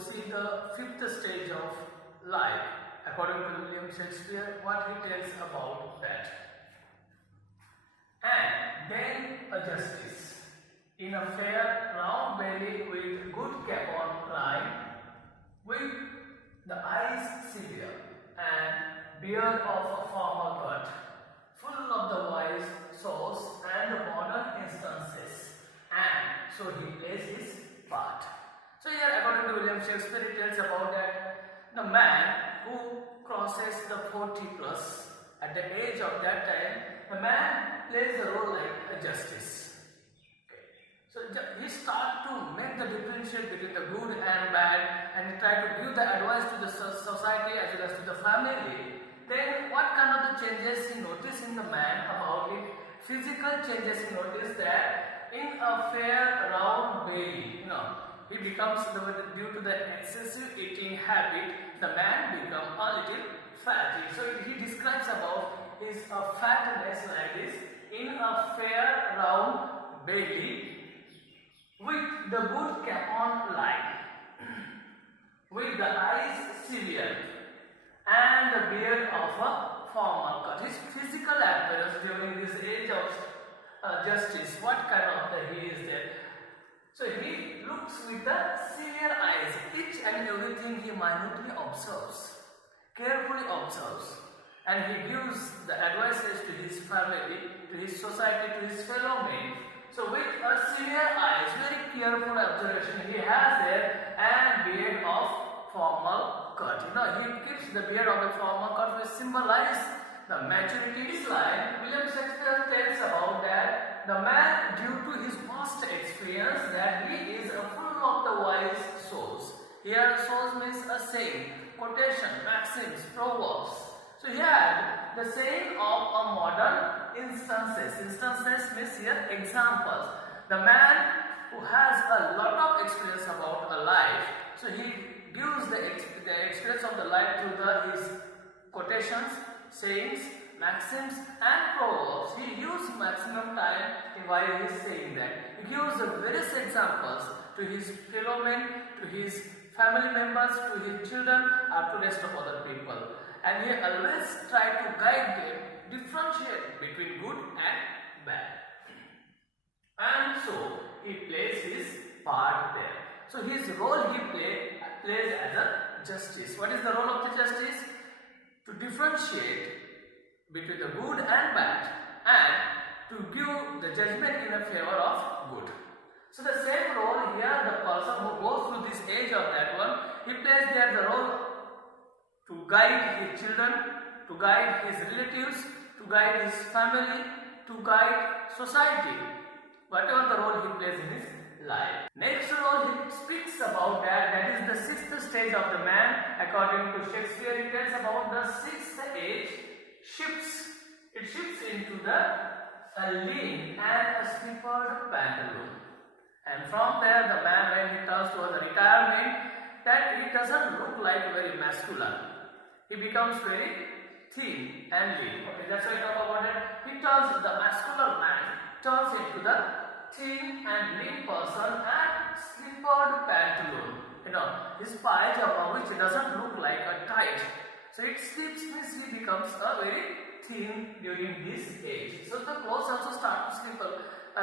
see the fifth stage of life according to William Shakespeare, what he tells about that. And then a justice in a fair round belly with good cap on line, with the eyes severe and beard of a formal cut, full of the wise saws and the modern instances, and so he plays his part. So here according to William Shakespeare, he tells about that the man who crosses the 40 plus, at the age of that time, the man plays the role like a justice. Okay. So he starts to make the differentiate between the good and bad, and he tries to give the advice to the society as well as to the family. Then what kind of the changes he noticed in the man about it? Physical changes he noticed that in a fair round belly, he becomes, due to the excessive eating habit, the man becomes a little fatty. So he describes about his fatness like this, in a fair round belly with the good cap on line, with the eyes severe and the beard of a formal cut. His physical appearance during this age of justice, what kind of he is there? So he looks with the severe eyes, each and everything he minutely observes, carefully observes, and he gives the advices to his family, to his society, to his fellow men. So with a severe eyes, very careful observation he has there, and beard of formal cut. He keeps the beard of the formal cut, which symbolize the maturity. This line, William Shakespeare tells about that the man, due to his past experience, that he is full of the wise saws. Here, saws means a saying, quotation, maxims, proverbs. So here, the saying of a modern instances. Instances means here examples. The man who has a lot of experience about a life, so he gives the experience of the life through his quotations, sayings, maxims and proverbs. He uses maximum time while he is saying that. He gives various examples to his fellow men, to his family members, to his children, or to rest of other people. And he always tries to guide them, differentiate between good and bad. And so he plays his part there. So his role he plays as a justice. What is the role of the justice? To differentiate between the good and bad, and to give the judgment in a favor of good. So the same role here, the person who goes through this age of that one, he plays there the role to guide his children, to guide his relatives, to guide his family, to guide society, whatever the role he plays in his life. Next role he speaks about that is the sixth stage of the man. According to Shakespeare, he tells about the sixth age it shifts into the lean and a slippered pantaloon. And from there, the man, when he turns towards the retirement, that he doesn't look like very masculine. He becomes very thin and lean. Okay, that's why I talk about it. He turns, the masculine man turns into the thin and lean person and slippered pantaloon. His pajama, which doesn't look like a tight. So it slips, means he becomes a very thin during this age. So the clothes also start to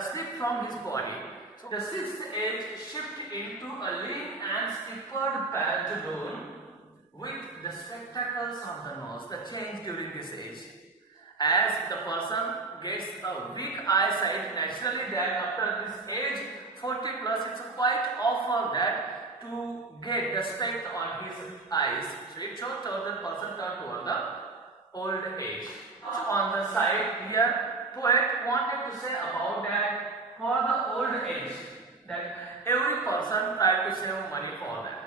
slip from his body. So the sixth age shift into a lean and slippered pantaloon with the spectacles on the nose, the change during this age. As the person gets a weak eyesight, naturally that after this age 40 plus, it's quite often that to get the spect on his eyes. So it shows how the person turned toward the old age. So on the side here, poet wanted to say about that for the old age, that every person tried to save money for that.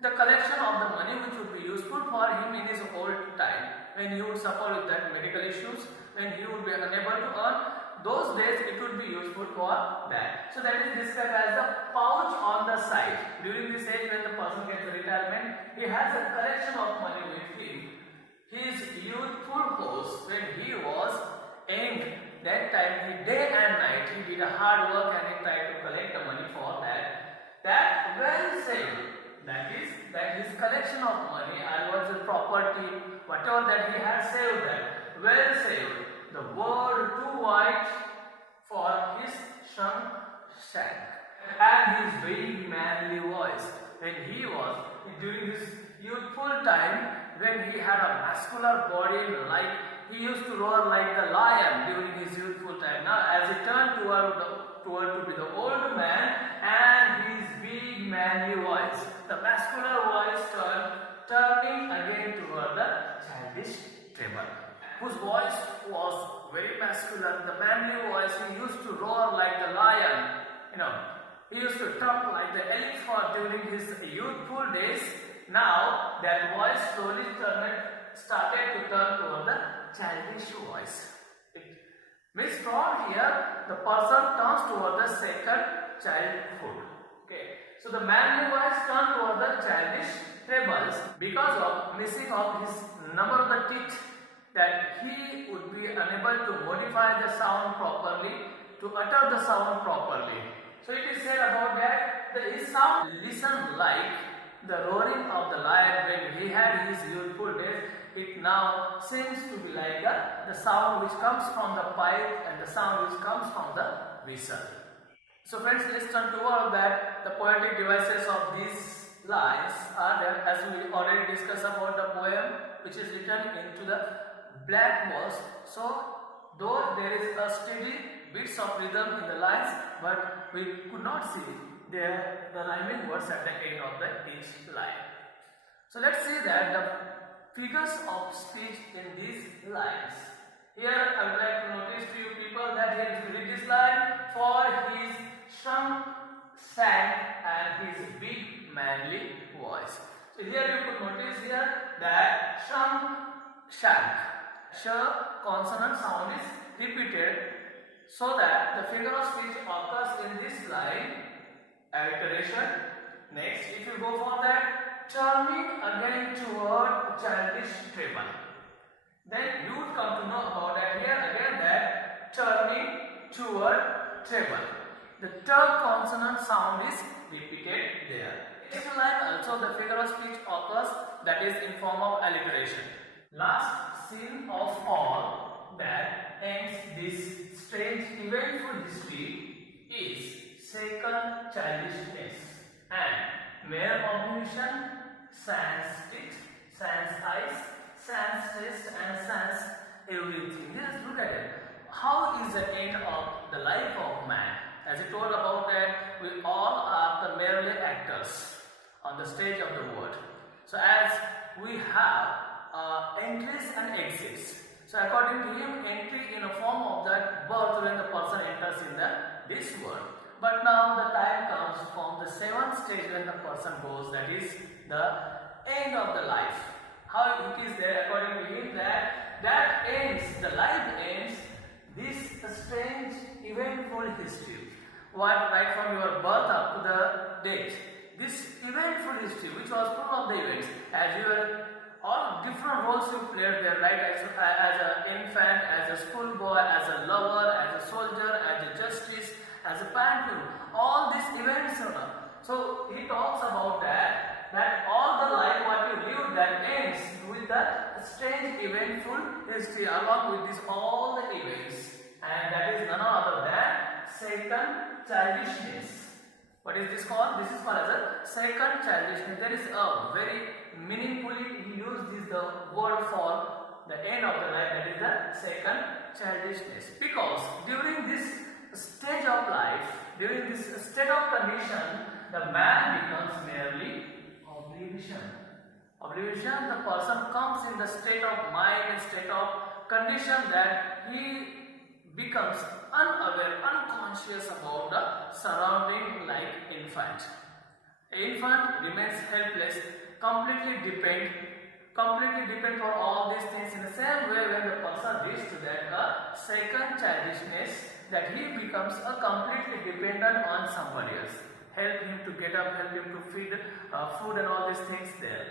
The collection of the money which would be useful for him in his old time, when he would suffer with that medical issues, when he would be unable to earn, those days it would be useful for that. So that is described as the pouch on the side. During this age when the person gets retirement, he has a collection of money with him. His youthful hopes, when he was young, that time he day and night he did a hard work and he tried to collect the money for that. That well said, that is that his collection of money and was the property, whatever that he had saved that, well saved, the word too white for his shrunk shank. And his big manly voice, when he was during his youthful time, when he had a muscular body, like he used to roar like the lion during his youthful time. Now, as he turned toward to be the old man, and his big manly voice, the muscular voice turning again toward the childish treble, whose voice was very masculine. The manly voice, he used to roar like the lion, he used to trump like the elephant during his youthful days. Now that voice slowly started to turn toward the childish voice. It means from here the person turns toward the second childhood. Okay. So the manly voice turned toward the childish trebles because of missing of his number of the teeth, that he would be unable to modify the sound properly, to utter the sound properly. So it is said about that his sound listened like the roaring of the lion when he had his youthful days. It now seems to be like the sound which comes from the pipe and the sound which comes from the whistle. So friends, let's turn toward that the poetic devices of these lines are there, as we already discussed about the poem which is written into the black walls. So though there is a steady beats of rhythm in the lines, but we could not see the rhyming words at the end of each line. So let's see that the figures of speech in these lines. Here I would like to notice to you people that here if you read this line, for his shrunk shank and his big manly voice. So here you could notice here that shrunk shank. Sh consonant sound is repeated so that the figure of speech occurs in this line. Alliteration. Next, if you go for that, turning again toward childish treble, then you would come to know about that here again that turning toward treble. The t consonant sound is repeated there. Next line also the figure of speech occurs, that is in form of alliteration. Last scene of all that ends this strange eventful history is second childishness and mere obligation, sans it, sans eyes, sans taste and sans everything. Just look at it. How is the end of the life of man? As I told about that, we all are the merely actors on the stage of the world. So as we have entries and exits. So according to him, entry in a form of that birth when the person enters in this world. But now the time comes from the seventh stage when the person goes, that is the end of the life. How it is there according to him that ends, the life ends, this strange eventful history. What right from your birth up to the date. This eventful history which was full of the events, as you were all different roles you played there, right? As an infant, as a schoolboy, as a lover, as a soldier, as a justice, as a pantaloon, all these events. So he talks about that all the life what you live that ends with that strange eventful history along with this all the events, and that is none other than second childishness. What is this called? This is called as a second childishness. There is a very meaningfully he used this the word for the end of the life, that is the second childishness, because during this stage of life, during this state of condition, the man becomes merely oblivion. Oblivion, the person comes in the state of mind, state of condition that he becomes unaware, unconscious about the surrounding like infant. Infant remains helpless, completely depend for all these things. In the same way, when the person reaches to that second childishness, that he becomes completely dependent on somebody else. Help him to get up, help him to feed food and all these things there.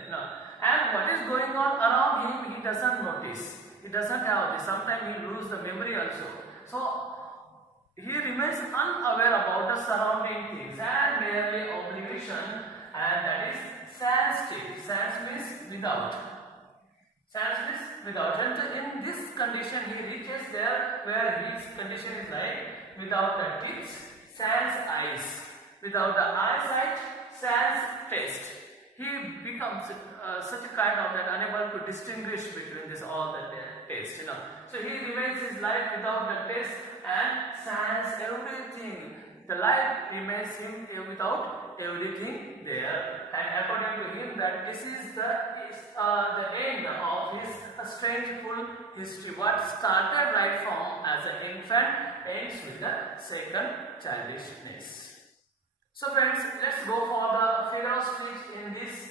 And what is going on around him, he doesn't notice. He doesn't have this. Sometimes he loses the memory also. So he remains unaware about the surrounding things and merely oblivion, and that is sans it. sans means without. Sans means without. And in this condition he reaches there where his condition is like without the teeth, sans eyes. Without the eyesight, sans taste. He becomes such a kind of that unable to distinguish between this all the taste, So he remains his life without the taste and sans everything. The life remains him without everything there. And according to him, that this is the end of his strangeful history. What started right from as an infant ends with the second childishness. So friends, let's go for the figure of speech. In these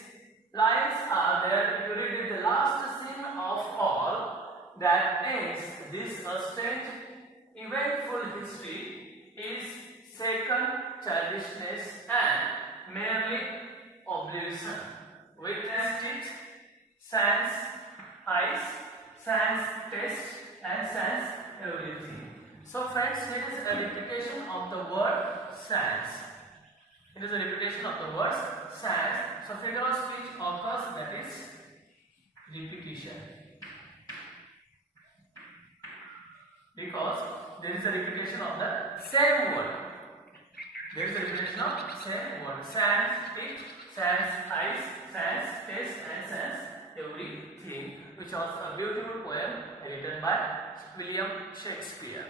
lines are there, if you read it, the last scene of all that ends this strange eventful history is second childishness and merely oblivion. Witnessed it, sans eyes, sans taste and sans everything. So friends, here is a repetition of the word sans. It is a repetition of the words sans. So figure of speech occurs, that is repetition. Because there is a repetition of the same word. There is a repetition of same word. Sans it, sans eyes, sans taste and sans everything, which was a beautiful poem written by William Shakespeare.